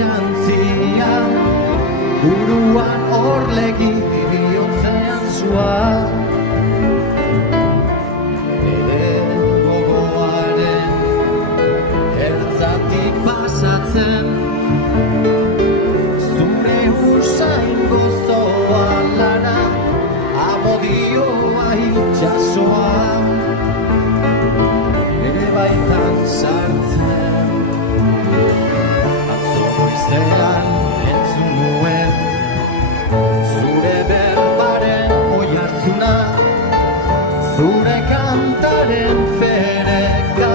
jantzia, buruan orlegi bihotzean zua. Ere gogoaren ertzatik pasatzen, zure usain gozoa lara, amodioa itxasoa, ere baitan sartzen. Atzo goizean entzun nuen, zure berbaren oihartzuna, zure kantaren fereka,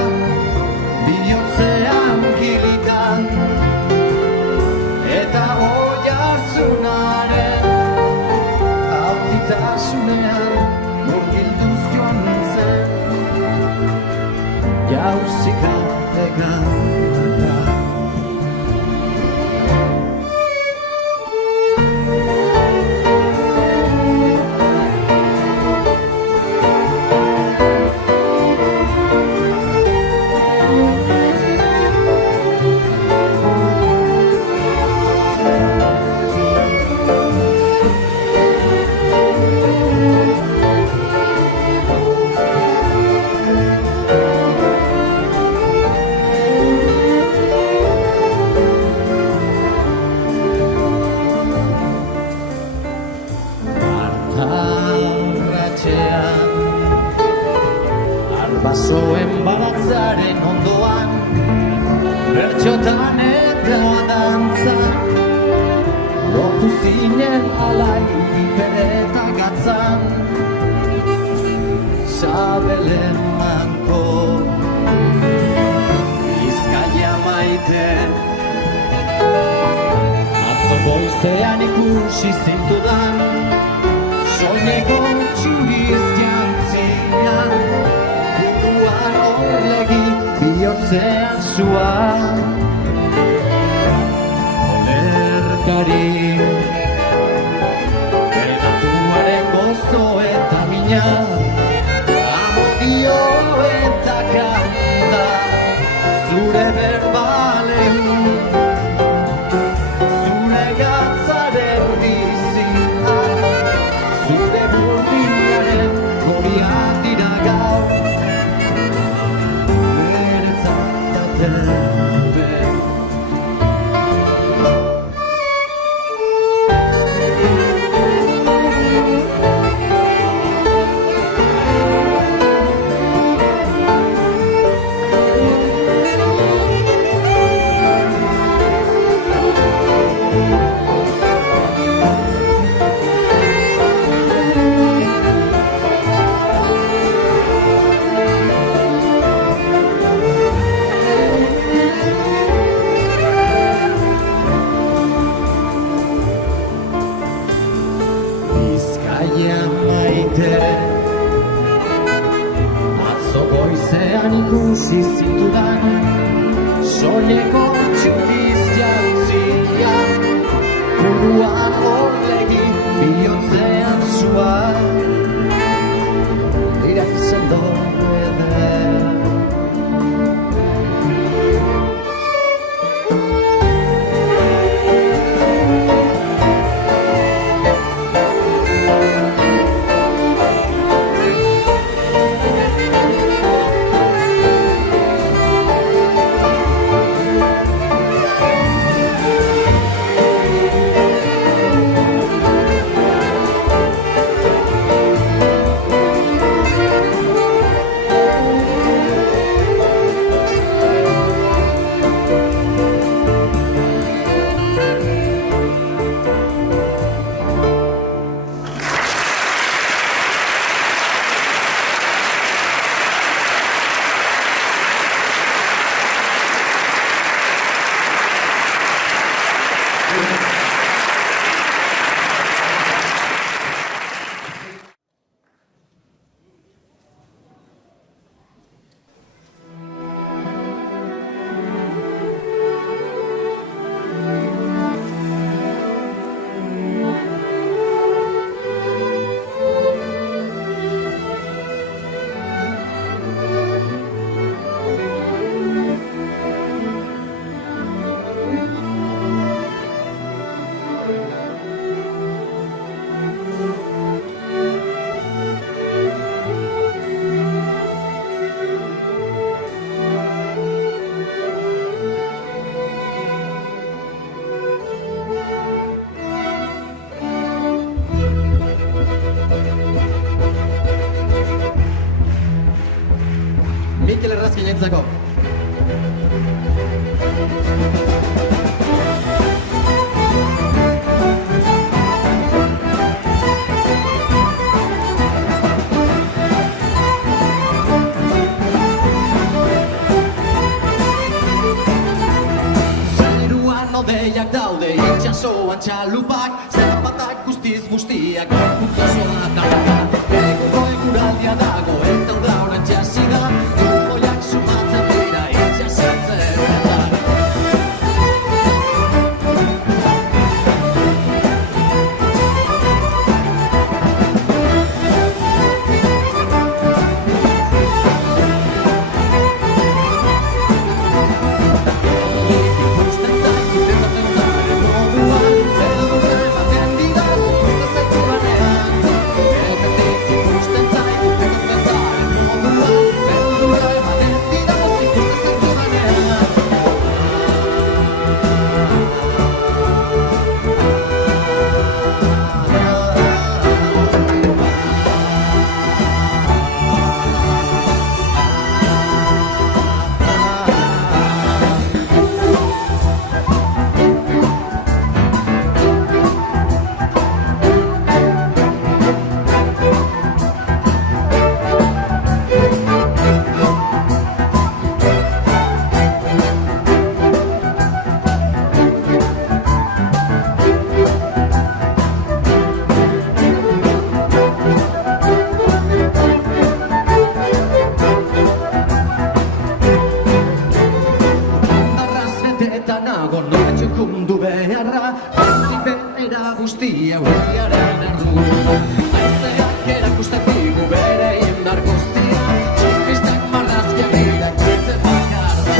bihotzean kilikan, eta oihartzunaren auditasunean murgilduz joan zen, jauzika egan. Basoen balatzaren ondoan, bertxotan eta dantza, lotu zinen alai bereta gatzan, sabelen manko, Bizkaia maite. Atzo goizean ikusi zintudan, soineko txuriz jantzian, bihotzean zua, olerkari, beratuaren gozo eta mina, amodio eta kanta, zure berbalen, zure gatzaren bizia, zure burdinaren horiak dira gaur. Atzo goizean ikusi zintudan, soineko txuriz jantzia, buruan orlegi bihotzean zua, dira izan eder. entzako. Odeiak daude itxasoan txalupak, zapatak guztiz guztiak gorputzosoa da. Egungo eguraldia dago eta uda orantxe hasi da, goiak sumatzen dira itxasatzen da. Kundu beharra, hortik behera guztia hurriaren erdu. Aizeak erakusten digu bere indar guztia, txipistak marrazkiak dira txitzen bakar da.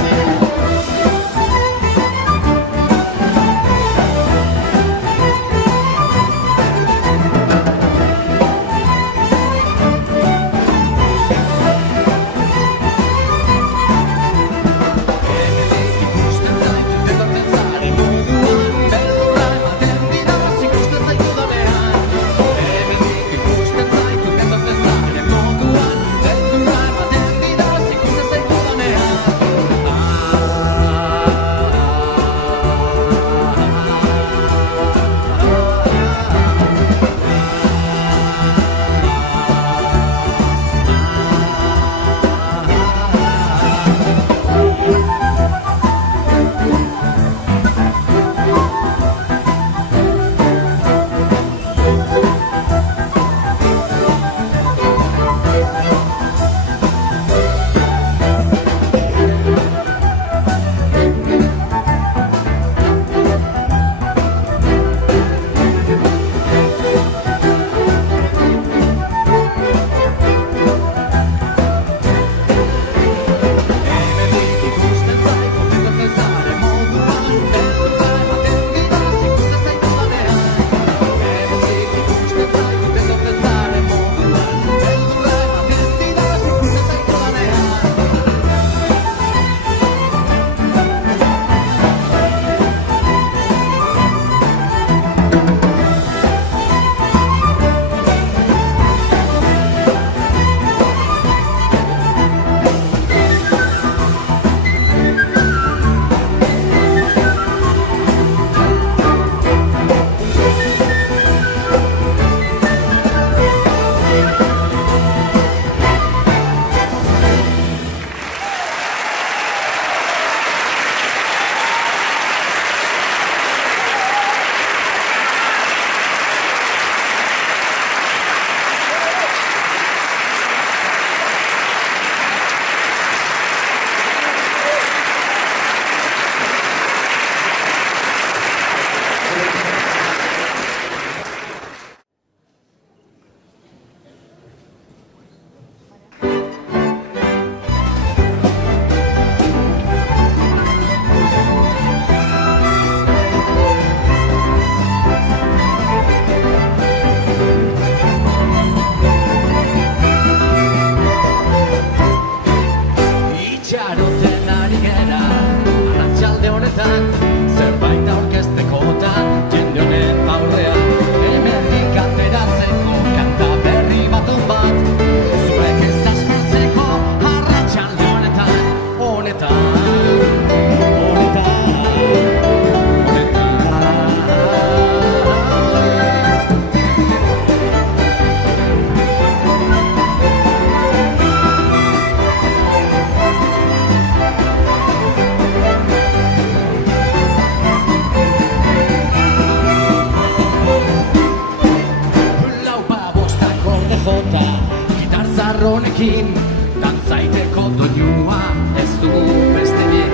elkarrekin dantzaiteko doinua ez dugu besterik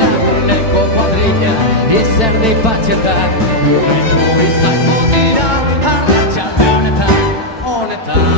laguneko kuadrilla ezer deipatxetan doinu izango dira arratsalde honetan honetan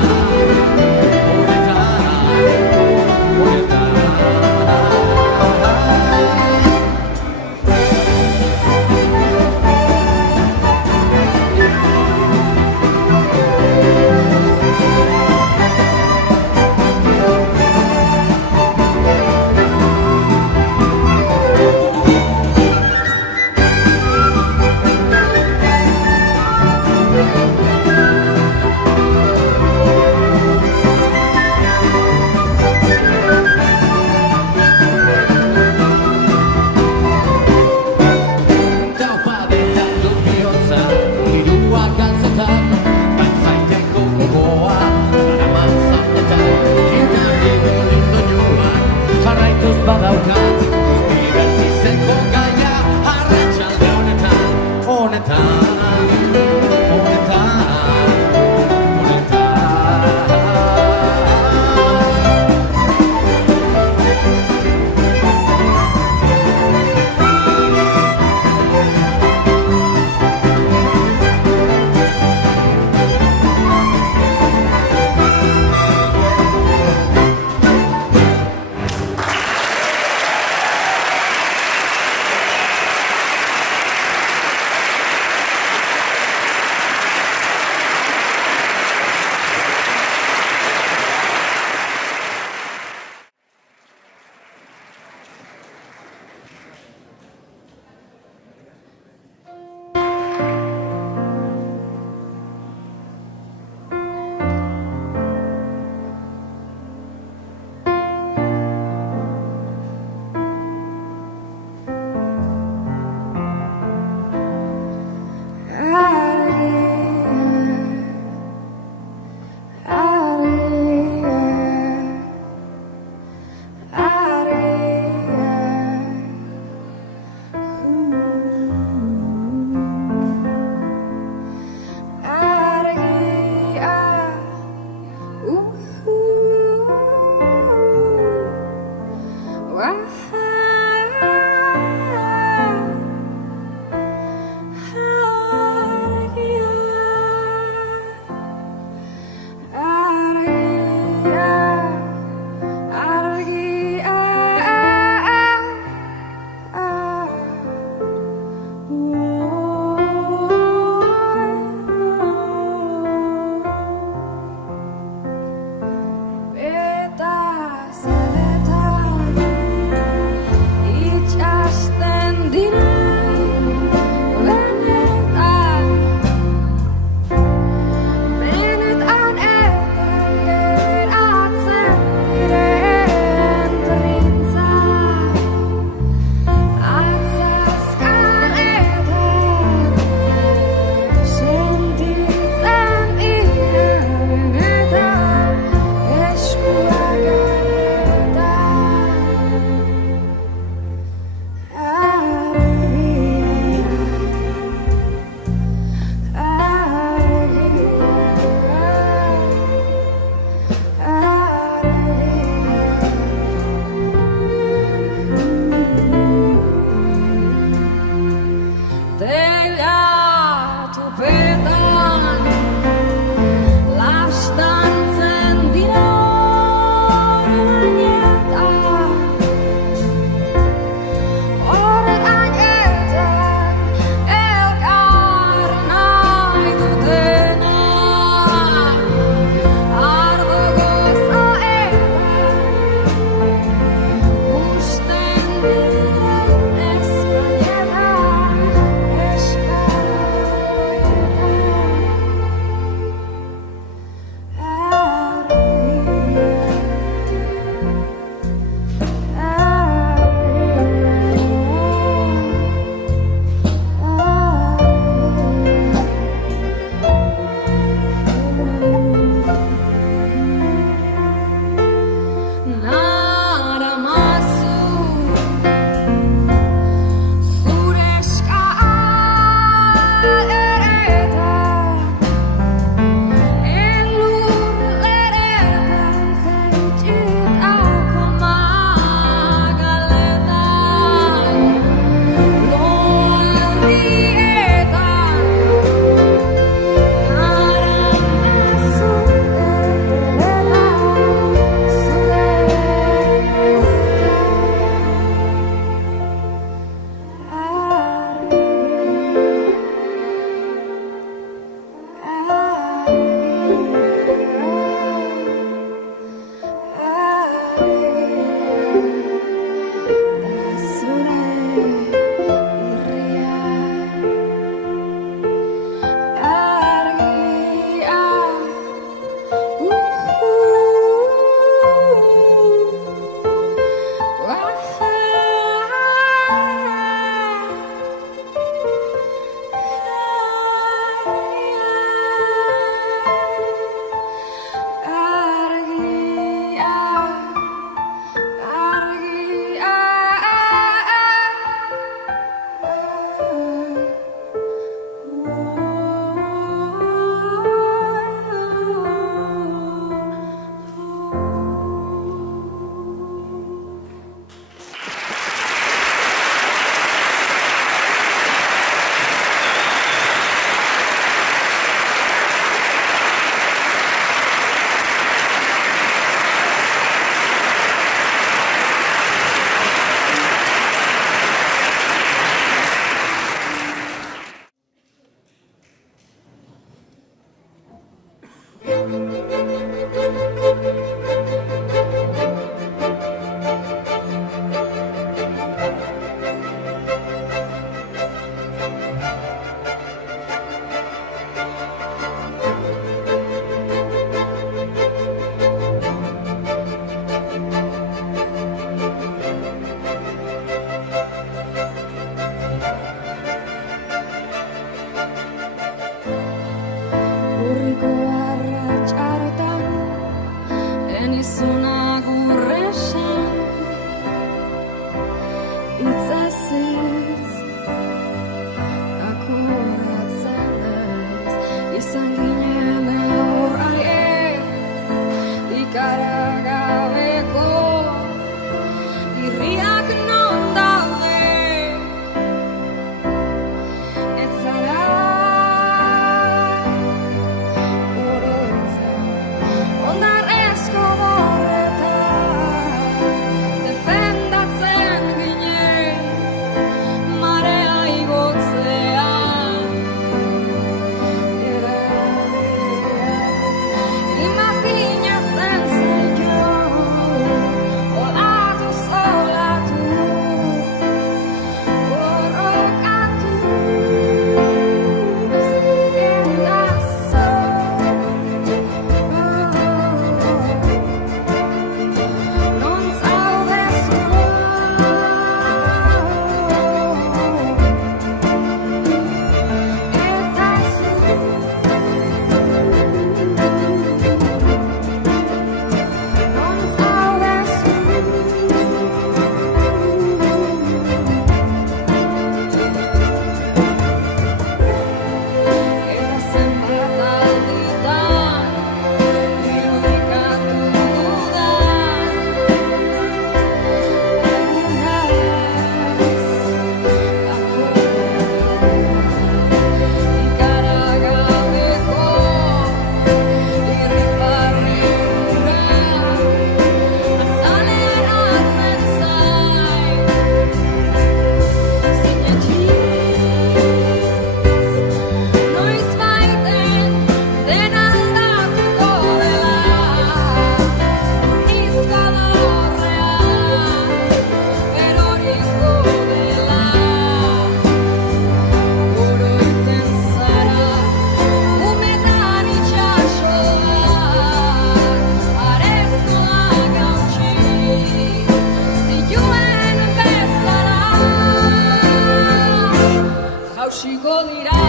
hausiko dira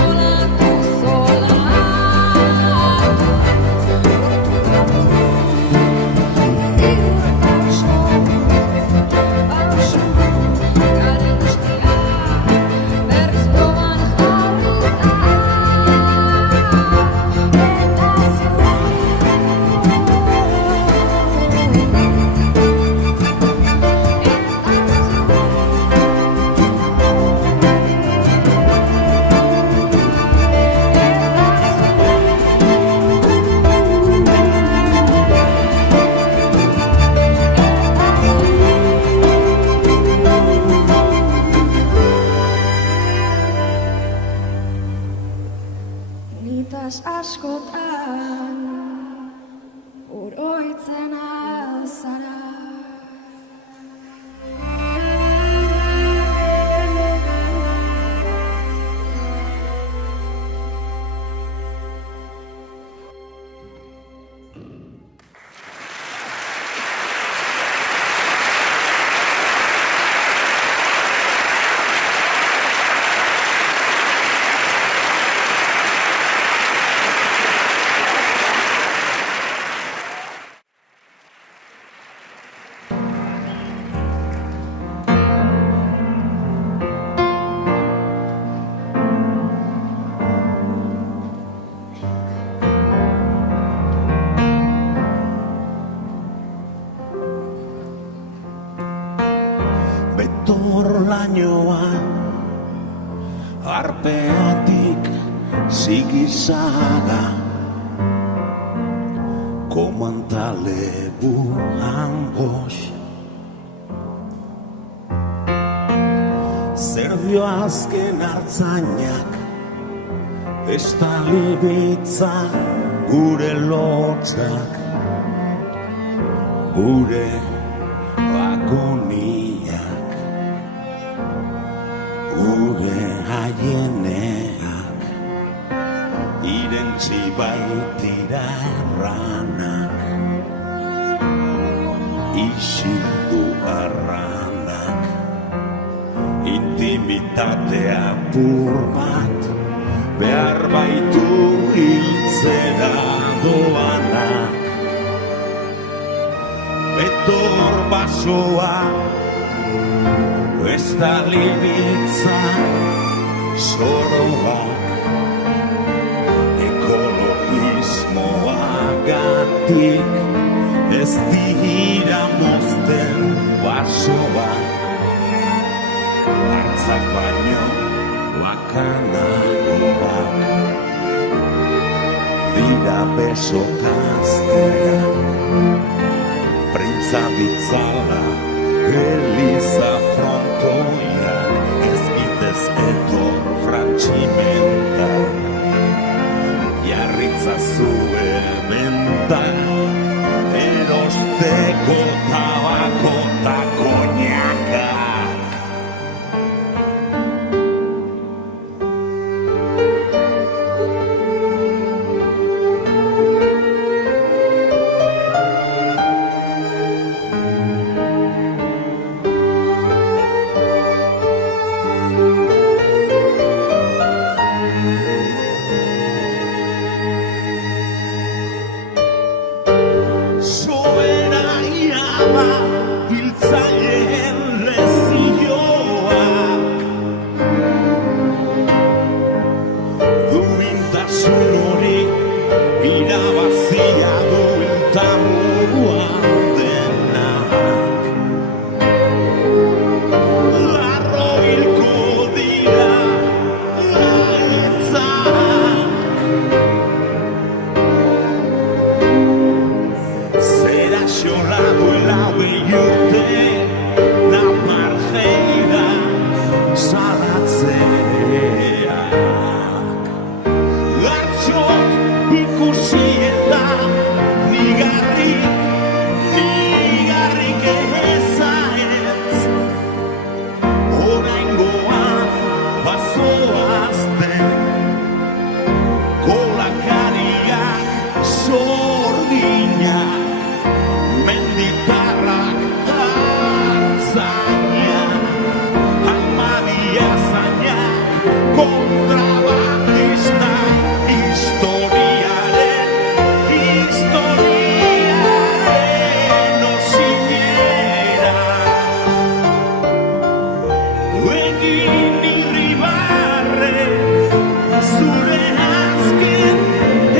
olatu zola. Nitaz askotan oroitzen azara. Betor lainoan arpeatik zigizaga komantale buhangos zer dio azken hartzainak estalibitza gure lotzak gure agoniak gure haieneak irentzi baitira erranak isildu arranak intimitatea pur bat behar baitu hiltzera doanak betor basoa estalibitza zoroak ekologismoagatik ez dira mozten basoak hartzak baino lakanagoak dira besokazteak printza bitzala Eliza frontoiak ezkitez etor frantximentak jarritza zue mentak erosteko tabako ta koñakak egin irribarrez, zure azken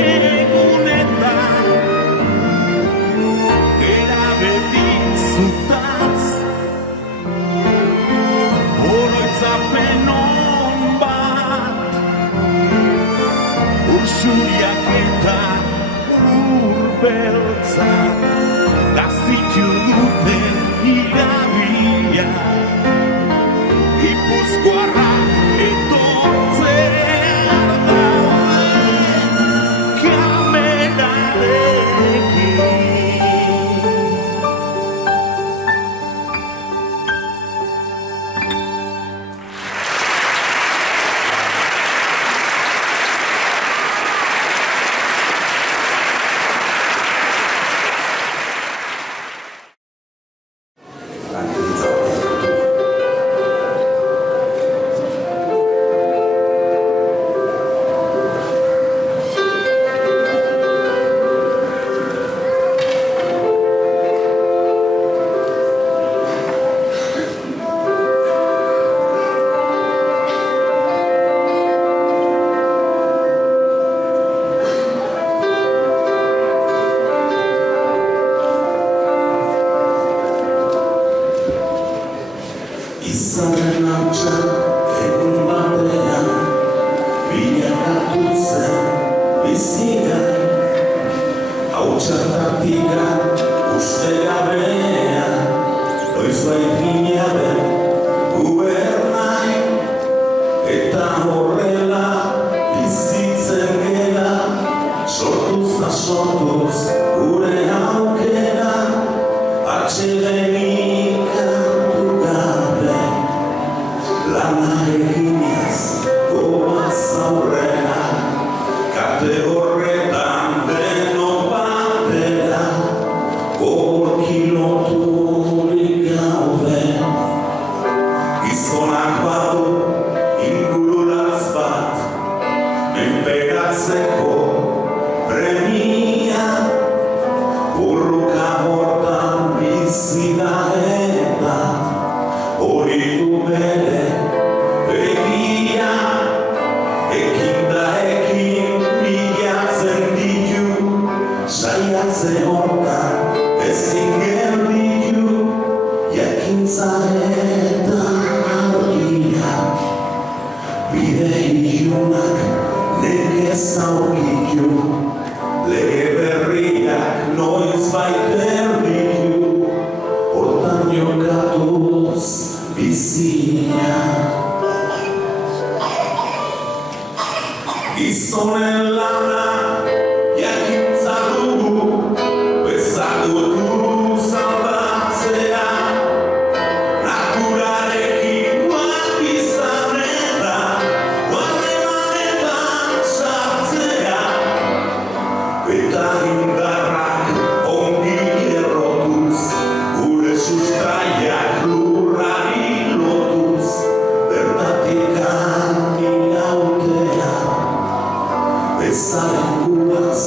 egunetan, erabedi zutaz, oroitzapen on bat, ursuriak eta beltzak gazitu duten irabia, Gipuzkoarrak etortzear daude kamerarekin. Izaren hautsa egun batean bilakatu zen bizigai, hautsatatik uste gabean noizbait gina den gubernai, eta horrela bizitzen gera, sortuz da sortuz gure aukera, atsedenik hartu gabe, lana eginez goaz aurrera, kate horretan deno batera, gorki loturik gaude. Gizonak badu ingurulatz bat, menperatzeko premia, burruka hortan bizi da eta hori du bere begia, ekin da ekin bilatzen ditu, saiatze hortan ezin gelditu, jakintza eta argia, bide ilunak nekez aurkitu, lege berriak noizbait erditu, hortan jokatuz bizia. Gizonen lana jakintza dugu, bezagutu zaldatzea, naturarekin bat izan eta harremanetan sartzea, eta indarrak ongi errotuz, gure sustaiak lurrari lotuz, bertatik irautea, bezaren guaz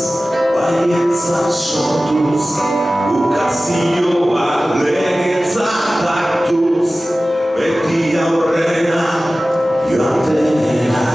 baietza sortuz, ukazioa legetzat hartuz, beti aurrera joatea.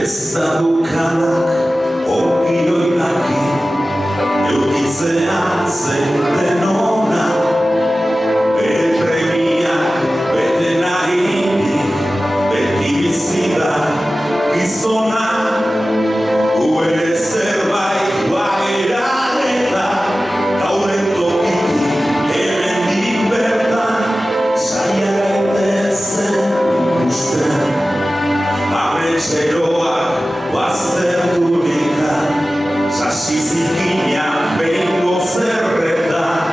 Ez da dukanak ongi oinaki, eukitzean zen denona, bere premiak bete nahinik, beti bizi da gizona, gu ere zerbait bagera eta gauden tokitik hemendik bertan, saia gaitezen ikusten, ametseroak bazterturik, sasi zikinak behingo zerretan,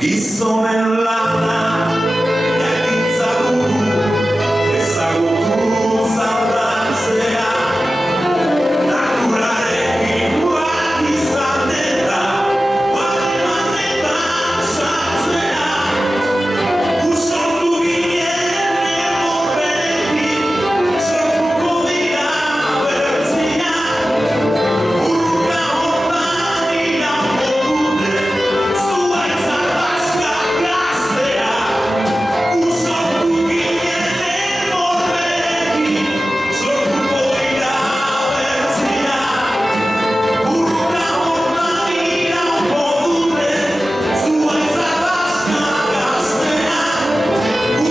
gizonen lana jakintzagutu ezagutu zaldatzea naturarekin bat izan eta harremanetan sartzea usortu ginen emorrekin sortuko dira bertziak urruka hortan iraungo dute zuhaitz ardaskak gaztea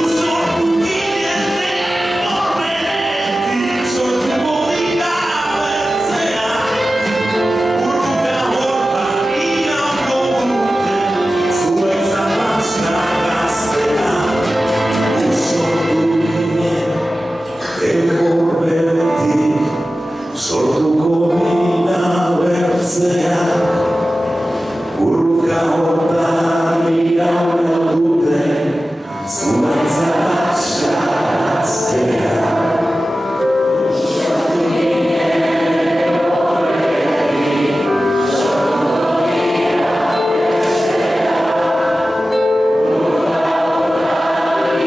usortu ginen emorrekin sortuko dira bertziak urruka hortan iraungo dute zuhaitz ardaskak gaztea usortu ginen emorrekin sortuko dira bertziak urruka hortan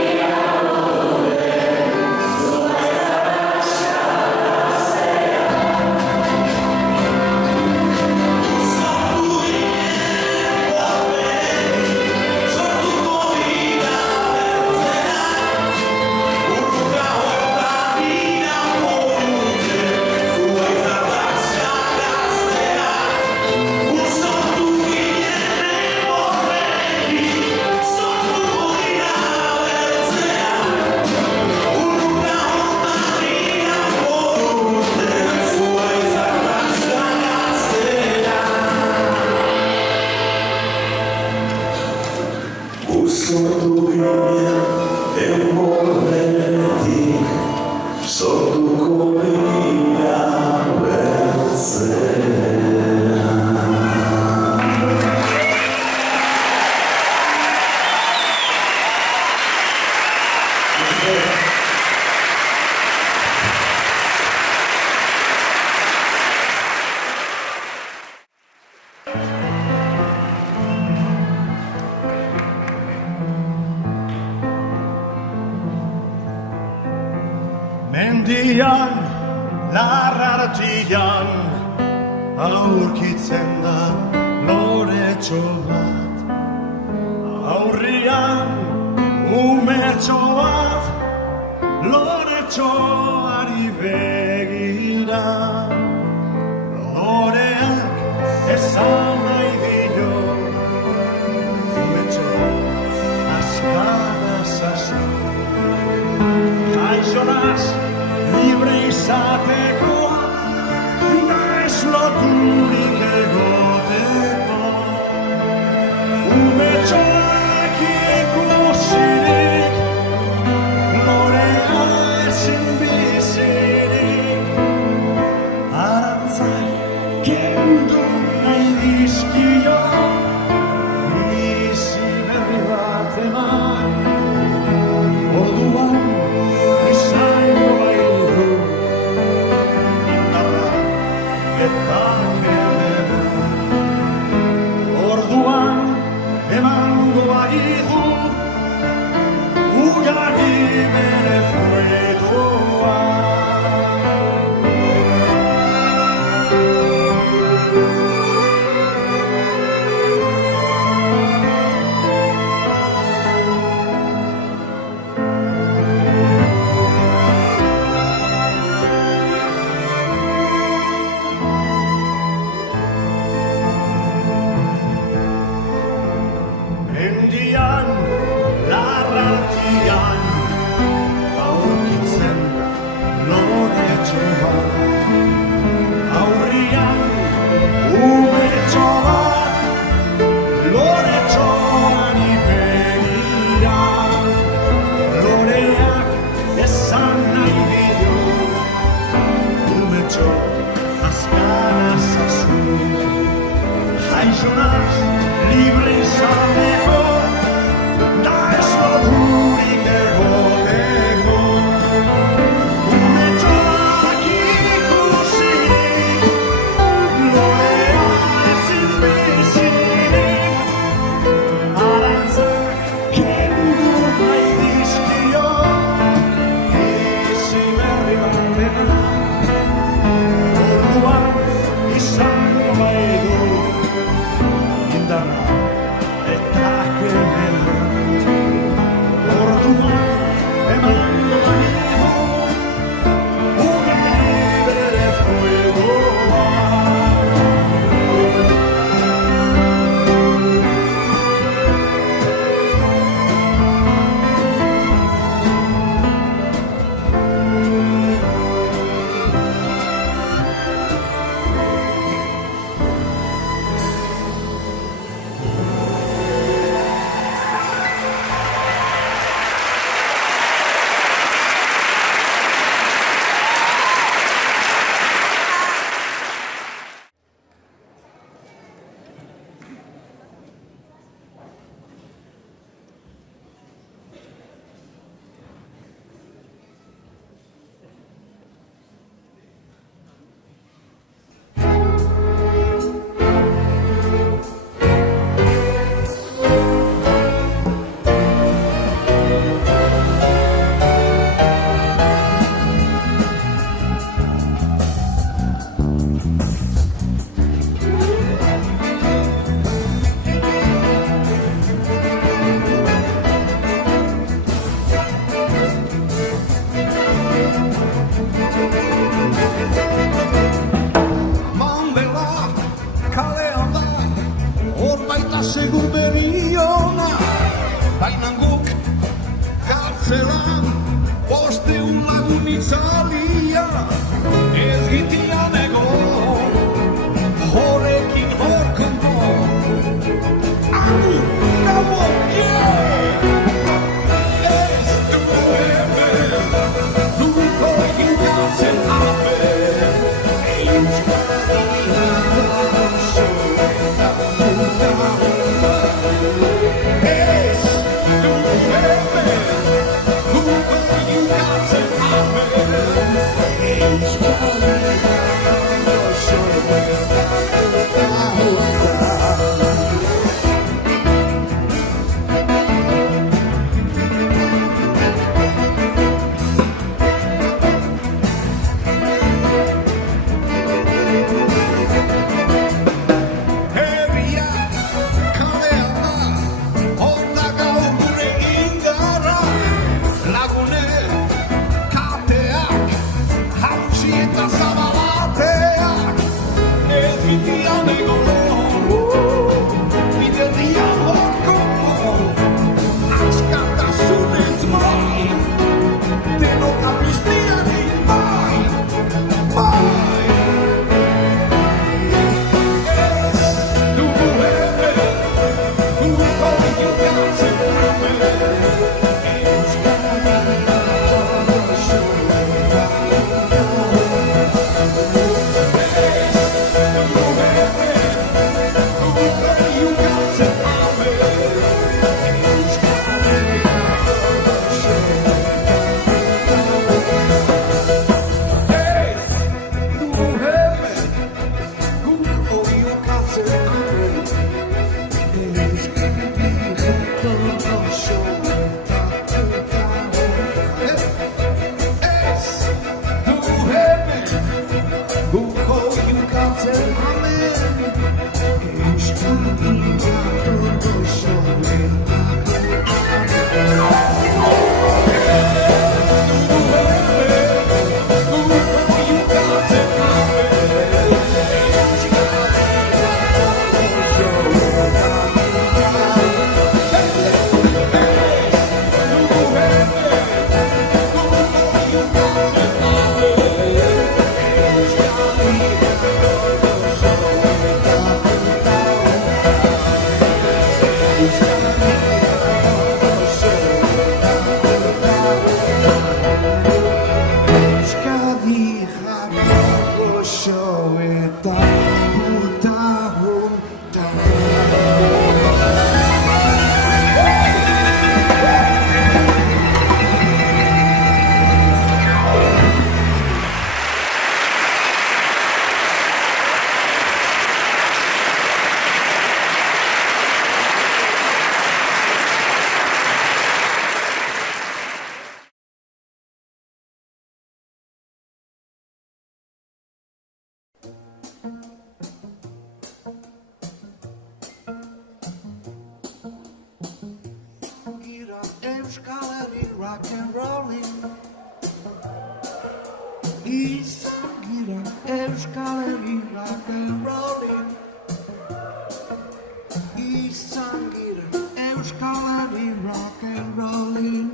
iraungo dute zuhaitz ardaskak gaztea usortu ginen emorretik sortuko dira bertzeak urruka hortan iraungo dute zuhaitz ardaskak gaztea Usortu ginen emorretik sortuko dira Mendian, larrartian, aurkitzen da loretxo bat. Aurrian, umetxo bat, loretxoari begira. Loreak esan nahi dio, umetxo askara zazu. Gaixonaz, libre izateko, naiz loturik egoteko. Umetxoak ikusirik, lorea ezin bizirik. Arantzak kendu nahi dizkio, bizi berri bat eman. Orduan izango baitu indarra eta kelena. Orduan emango baitu ugari bere fruitua. Mendian, larrartian, aurkitzen da loretxo bat. Aurrian, umetxo bat, loretxoari begira. Loreak esan nahi dio, umetxo azkara zazu. Gaixonaz, libre izateko, kalean da, hor baita segur beriona, baina guk kartzelan, 500 lagun itzalia, ez gitian egon, horekin horkongo, Gabo, yeah! Ez du hemen, duko ikatzen amen, Euskadi oso eta puta. Ez du hemen, duko ikatzen amen, Euskadi oso eta puta. Euskal Herri rock and rolling. Izan gira Euskal Herri rock and rolling. Izan gira Euskal Herri rock and rolling.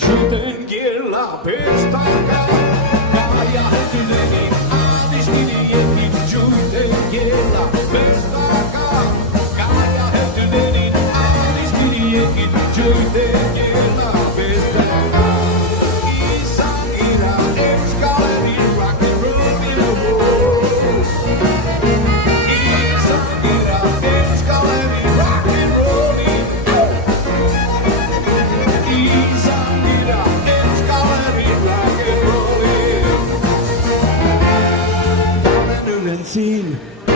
Joten gela pestaka, gaia heldudenik adiskidiekin. Joten gela pestaka, gaia heldudenik adiskidiekin. Joten gela pestaka, izan gira Euskal Herri rock and rollin'. Izan gira Euskal Herri rock and rollin'. Izan gira Euskal Herri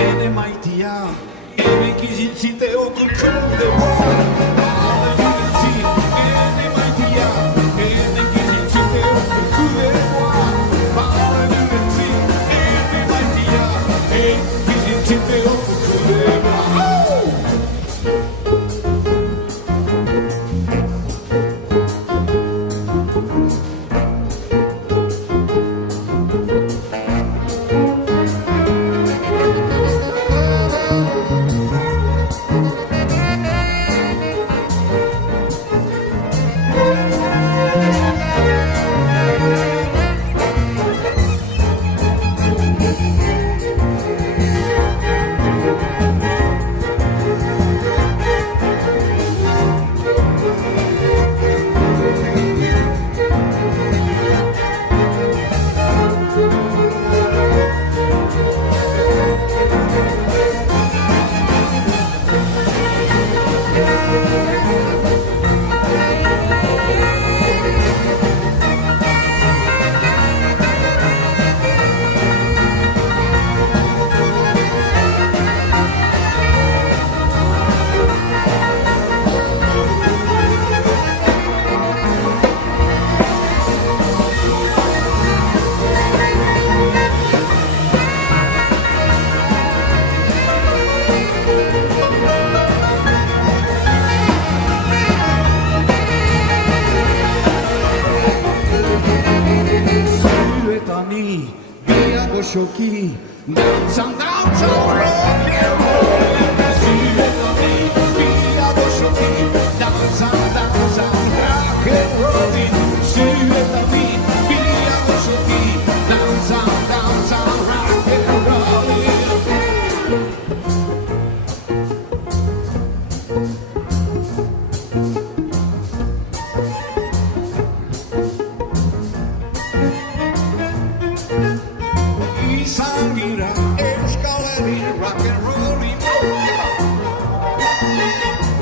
ene maitia, ene kizitzite okukude wa. Ene maitia, ene kizitzite okukude wa. Ene maitia, ene kizitzite okukude wa. Zuetani, bia goxoki, dantzan, dantzan, rock and roll. Zuetani, bia goxoki, dantzan, dantzan, rock and roll. Zuetani, bia goxoki, dantzan, dantzan, rock and roll. Izan gira Euskal Herri rock and rolling.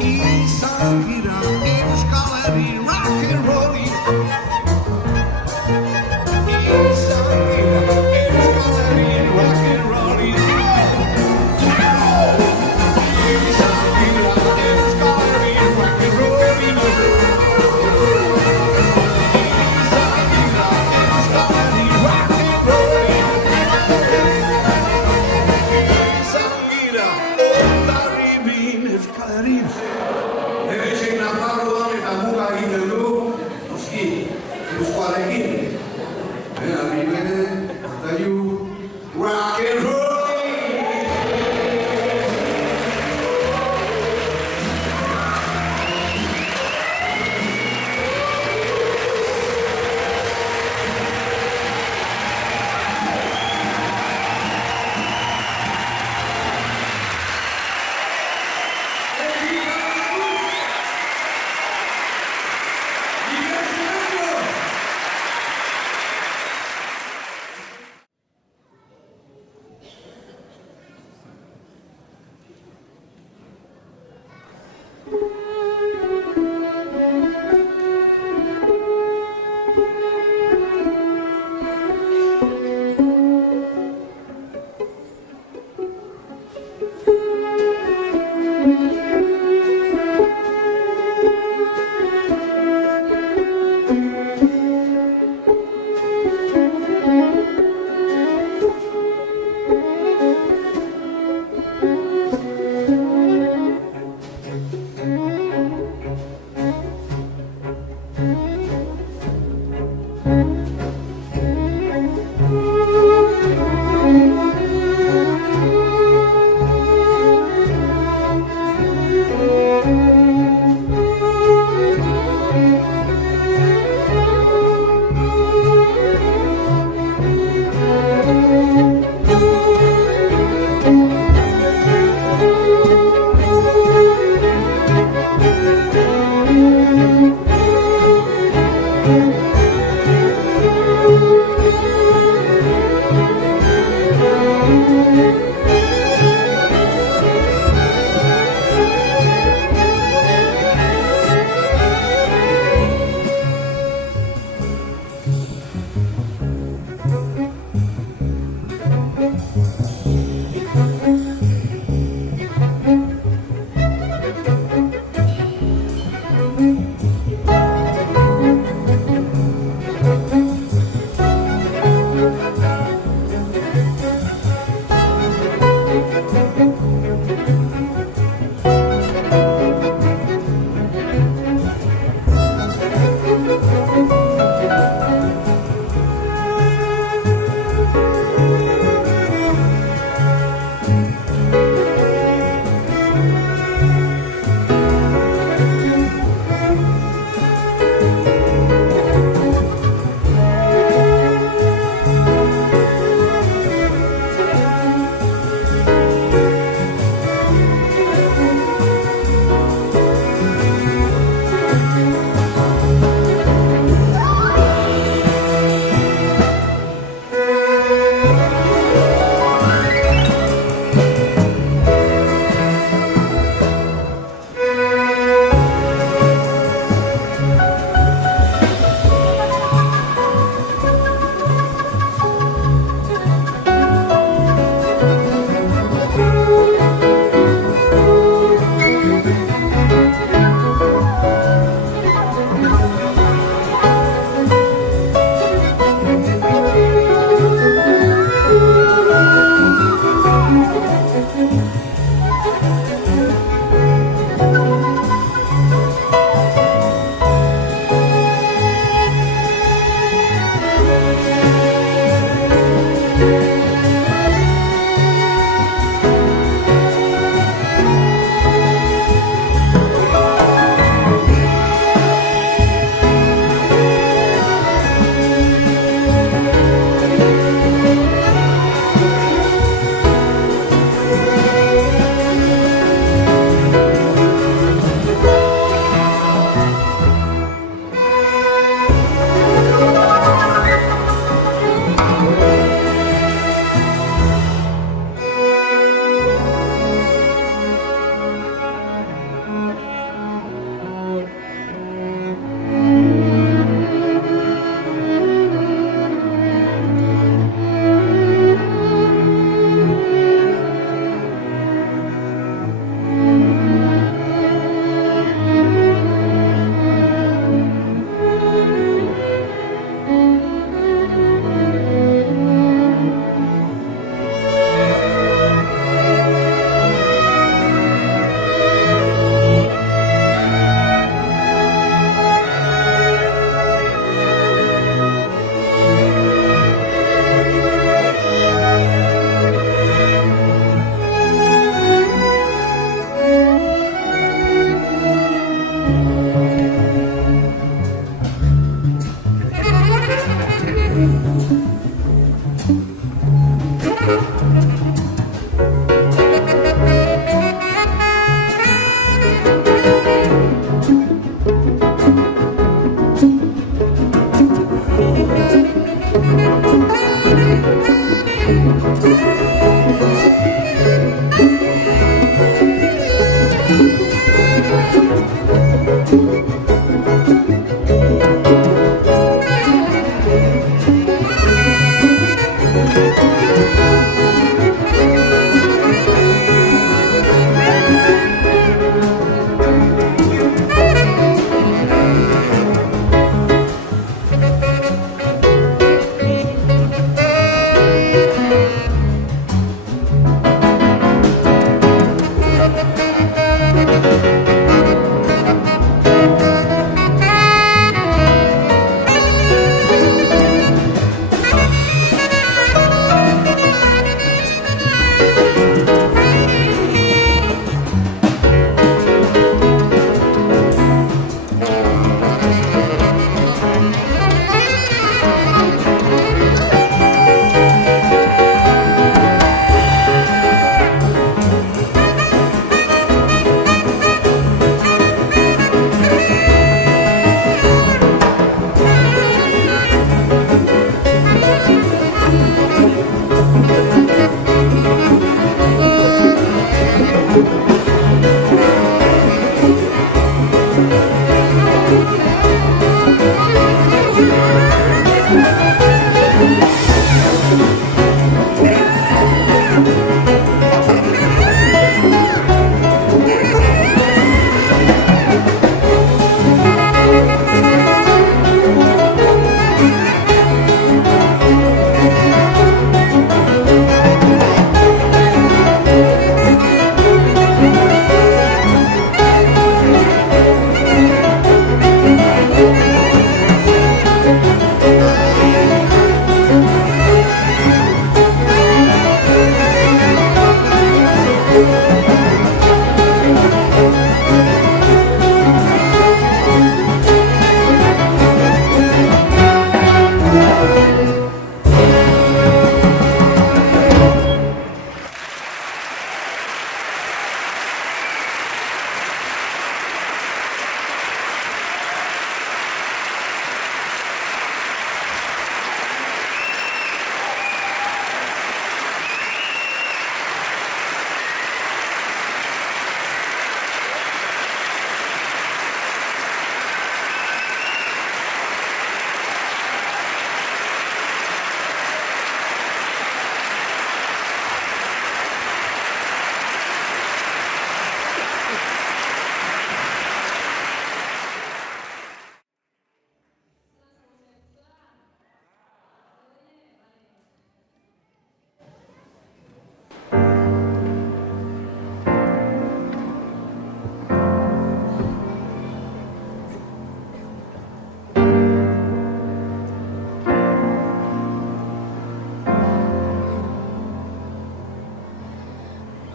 Izan gira Euskal Herri rock and rolling. Izan gira Euskal Herri rock and rolling. Izan gira Euskal Herri rock and rolling. Izan gira Euskal Herri rock and rolling. Izan gira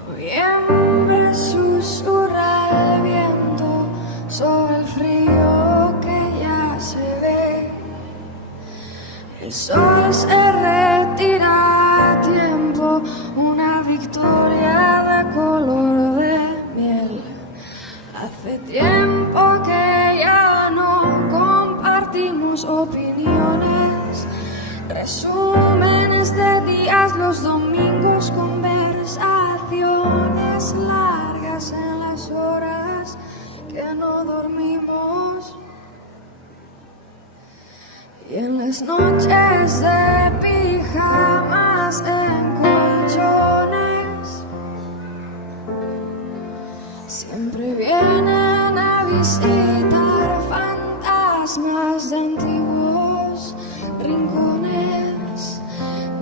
Noviembre susurra el viento sobre el frío que ya se ve. El sol se retira a tiempo, una victoria de color de miel. Hace tiempo que ya no compartimos opiniones, resúmenes de días los domingos, conversaciones largas en las horas que no dormimos. Y en las noches de pijamas en colchones siempre vienen a visitar fantasmas de antiguos rincones.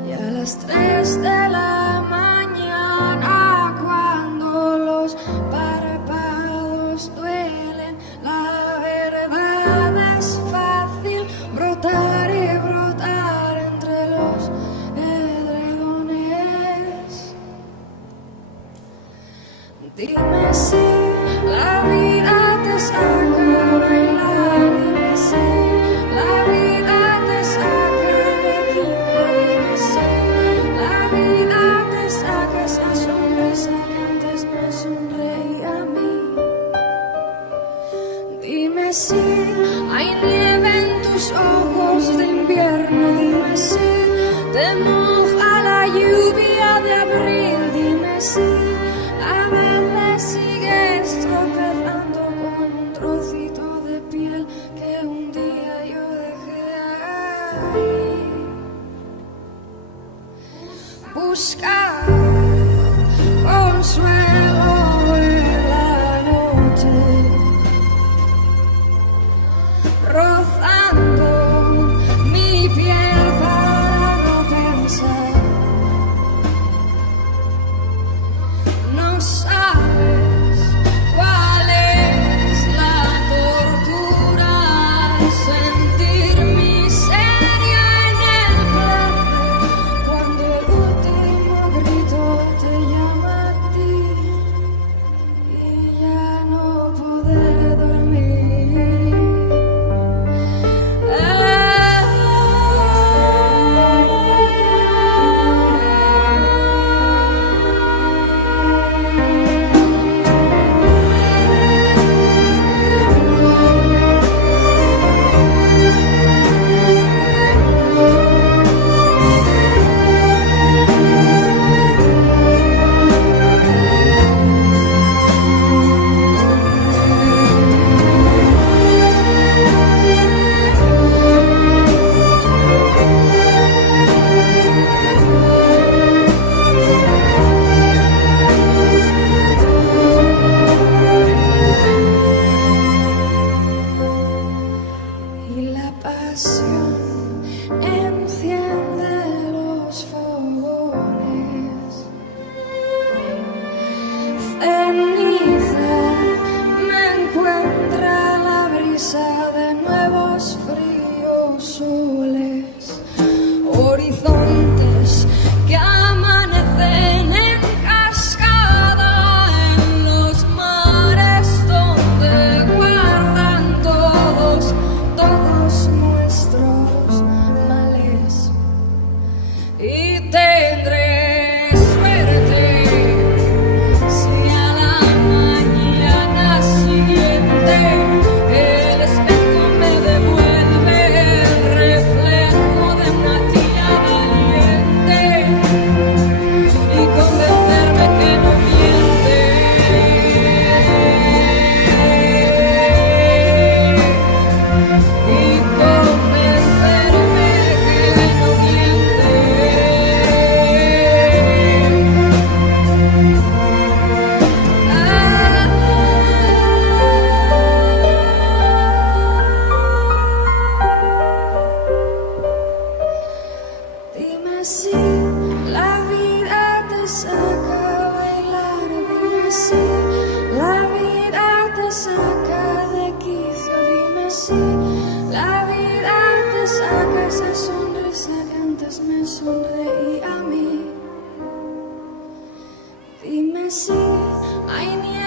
Y a las 3 de la mañana, cuando los párpados duelen, la verdad es fácil brotar y brotar entre los edredones. Dime si la vida te saca a bailar, dime si la vida te saca de aquí, dime si la vida te saca esa sonrisa que antes me sonreía a mí. Dime si hay nieve en tus ojos de invierno, dime si te moja la lluvia de abril, dime si a veces sigues tropezando con un trocito de piel que un día yo dejé ahí. Buscar consuelo en la noche, rozando mi piel para no pensar. No sabes cuál es la tortura, sentir miseria en el placer cuando el último grito te llama a ti y ya no poder dormir. Y la pasión enciende los fogones. Ceniza me encuentra la brisa de nuevos fríos soles, horizontes que amanecen en cascada en los mares donde guardan todos nuestros males. Y tendré suerte si a la mañana siguiente el espejo me devuelve el reflejo de una tía valiente y convencerme que no miente. Y convencerme que no miente. Dime si la vida te saca a bailar, dime si la vida te saca de quicio, dime si la vida te saca esa sonrisa que antes me sonreía a mí. Dime mezi, hain